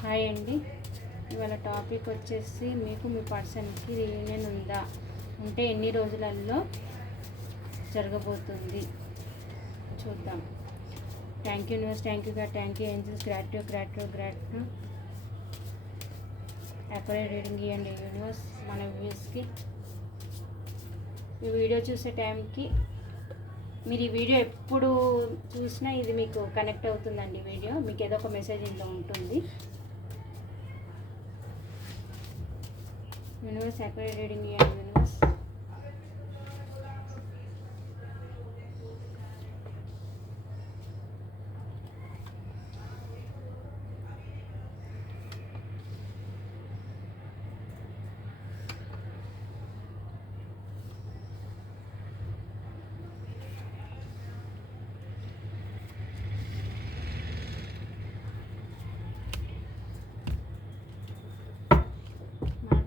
Hi అండి. ఇవాళ topic వచ్చేసి మీకు మీ పర్సన్కి రీయూనియన్ ఉందా, ఉంటే ఎన్ని రోజులలో జరగబోతుంది చూద్దాం. Thank you news, thank you angels, gratitude accurate reading ఇవ్వండి యూనివర్స్ మన వ్యూస్కి. ఈ వీడియో చూసే టైంకి మీరు ఈ వీడియో ఎప్పుడు చూసినా ఇది మీకు కనెక్ట్ అవుతుందండి. వీడియో మీకు ఏదో ఒక మెసేజ్ ఇంట్లో ఉంటుంది. యూనివర్స్ అక్యురేట్ రీడింగ్ ఇవ్వండి యూనివర్స్.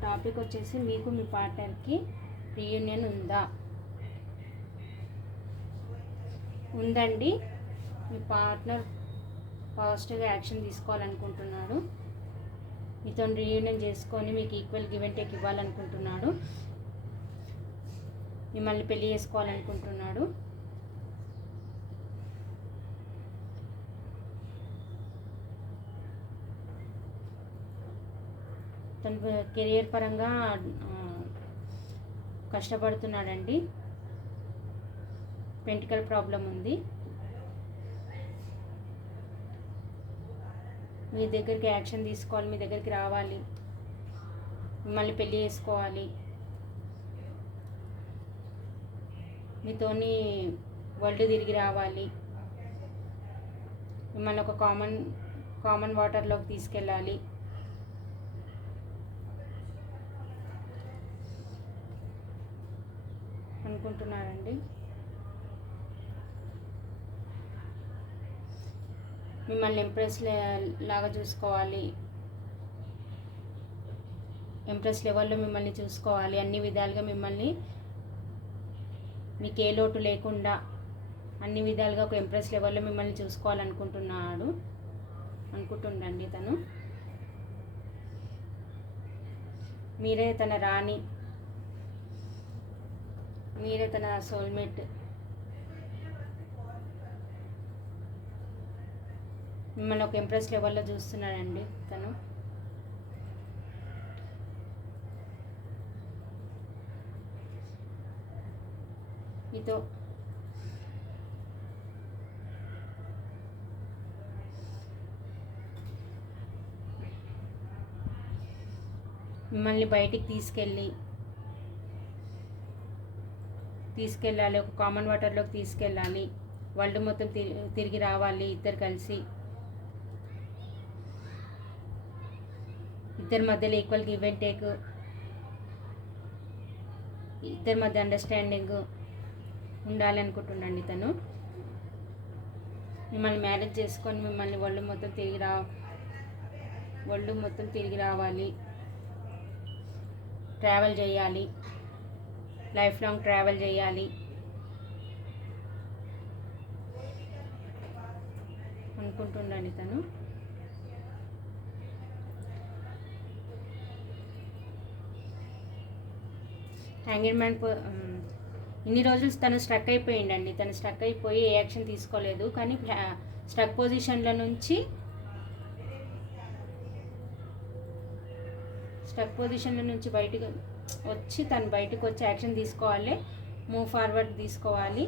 టాపిక్ వచ్చేసి మీకు మీ పార్ట్నర్కి రీయూనియన్ ఉందండి. మీ పార్ట్నర్ పాజిటివ్గా యాక్షన్ తీసుకోవాలనుకుంటున్నాడు. మీతో రీయూనియన్ చేసుకొని మీకు ఈక్వల్ గివ్ అండ్ టేక్ ఇవ్వాలనుకుంటున్నాడు. మిమ్మల్ని పెళ్లి చేసుకోవాలనుకుంటున్నాడు. తను కెరియర్ పరంగా కష్టపడుతున్నాడండి. పెంటికల్ ప్రాబ్లం ఉంది. మీ దగ్గరికి యాక్షన్ తీసుకోవాలి, మీ దగ్గరికి రావాలి, మిమ్మల్ని పెళ్లి చేసుకోవాలి, మీతోని వరల్డ్ తిరిగి రావాలి, మిమ్మల్ని ఒక కామన్ వాటర్లోకి తీసుకెళ్ళాలి. అనుకుంటున్నారండి. మిమ్మల్ని ఎంప్రెస్ లాగా చూసుకోవాలి, ఎంప్రెస్ లెవెల్లో మిమ్మల్ని చూసుకోవాలి, అన్ని విధాలుగా మిమ్మల్ని మీకు ఏ లోటు లేకుండా అన్ని విధాలుగా ఒక ఎంప్రెస్ లెవెల్లో మిమ్మల్ని అనుకుంటుండండి తను. మీరే తన రాణి, మీరే తన సోల్మేట్. మిమ్మల్ని ఒక ఎంప్రెస్ లెవెల్లో చూస్తున్నాడండి తను. మీతో మిమ్మల్ని బయటికి తీసుకెళ్ళాలి, ఒక కామన్ వాటర్లోకి తీసుకెళ్ళాలి, వరల్డ్ మొత్తం తిరిగి రావాలి. ఇద్దరు కలిసి ఇద్దరి మధ్యలో ఈక్వల్ గివ్ అండ్ టేక్, ఇద్దరి మధ్య అండర్స్టాండింగ్ ఉండాలనుకుంటుండండి తను. మిమ్మల్ని మ్యారేజ్ చేసుకొని మిమ్మల్ని వరల్డ్ మొత్తం తిరిగి రావాలి, ట్రావెల్ చేయాలి, లైఫ్ లాంగ్ ట్రావెల్ చేయాలి అనుకుంటుండండి తను. హ్యాంగర్ మ్యాన్ ఇన్ని రోజులు తను స్ట్రక్ అయిపోయిండండి. తను స్ట్రక్ అయిపోయి ఏ యాక్షన్ తీసుకోలేదు. కానీ స్ట్రక్ పొజిషన్లో నుంచి బయటకు వచ్చి తను బయటకు వచ్చి యాక్షన్ తీసుకోవాలి, మూవ్ ఫార్వర్డ్ తీసుకోవాలి,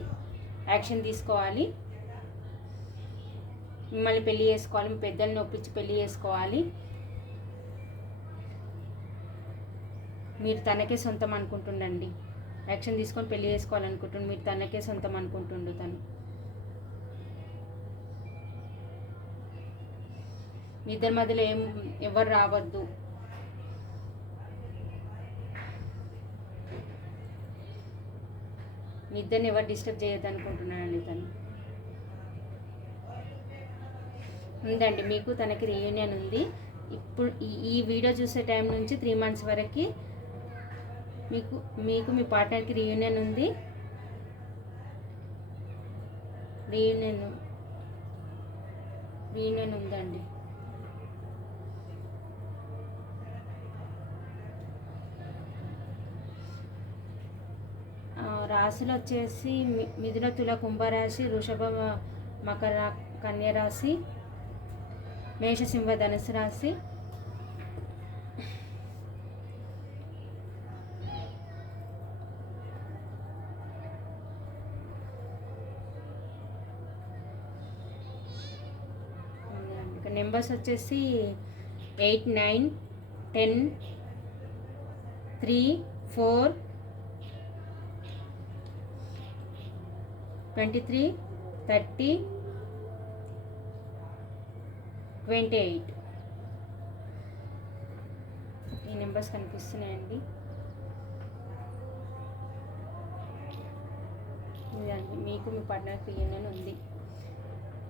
యాక్షన్ తీసుకోవాలి. మిమ్మల్ని పెళ్లి చేసుకోవాలి, మీ పెద్దల్ని ఒప్పించి పెళ్లి చేసుకోవాలి. మీరు తనకే సొంతం అనుకుంటుండండి. యాక్షన్ తీసుకొని పెళ్లి చేసుకోవాలనుకుంటుండు. మీరు తనకే సొంతం అనుకుంటుండు తను. మీ ఇద్దరి మధ్యలో ఎవరు రావద్దు. మీ ఇద్దరిని ఎవరు డిస్టర్బ్ చేయొద్దు అనుకుంటున్నానండి తను. ఉందండి, మీకు తనకి రీయూనియన్ ఉంది. ఇప్పుడు ఈ వీడియో చూసే టైం నుంచి 3 months వరకు మీకు మీ పార్ట్నర్కి రీయూనియన్ ఉంది. రీయూనియన్ ఉందండి. రాశులు వచ్చేసి మిథున, తుల, కుంభరాశి, వృషభ, మకర, కన్య రాశి, మేష, సింహ, ధనుసు రాశి, నెంబర్స్ వచ్చేసి 8, 9, 10, 3, 4, 23, 30, 28 ఈ నెంబర్స్ కనిపిస్తున్నాయండి. ఇదండి మీకు మీ పార్ట్నర్కి రీయూనియన్ ఉంది.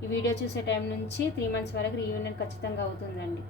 ఈ వీడియో చూసే టైం నుంచి 3 months వరకు రీయూనియన్ ఖచ్చితంగా అవుతుందండి.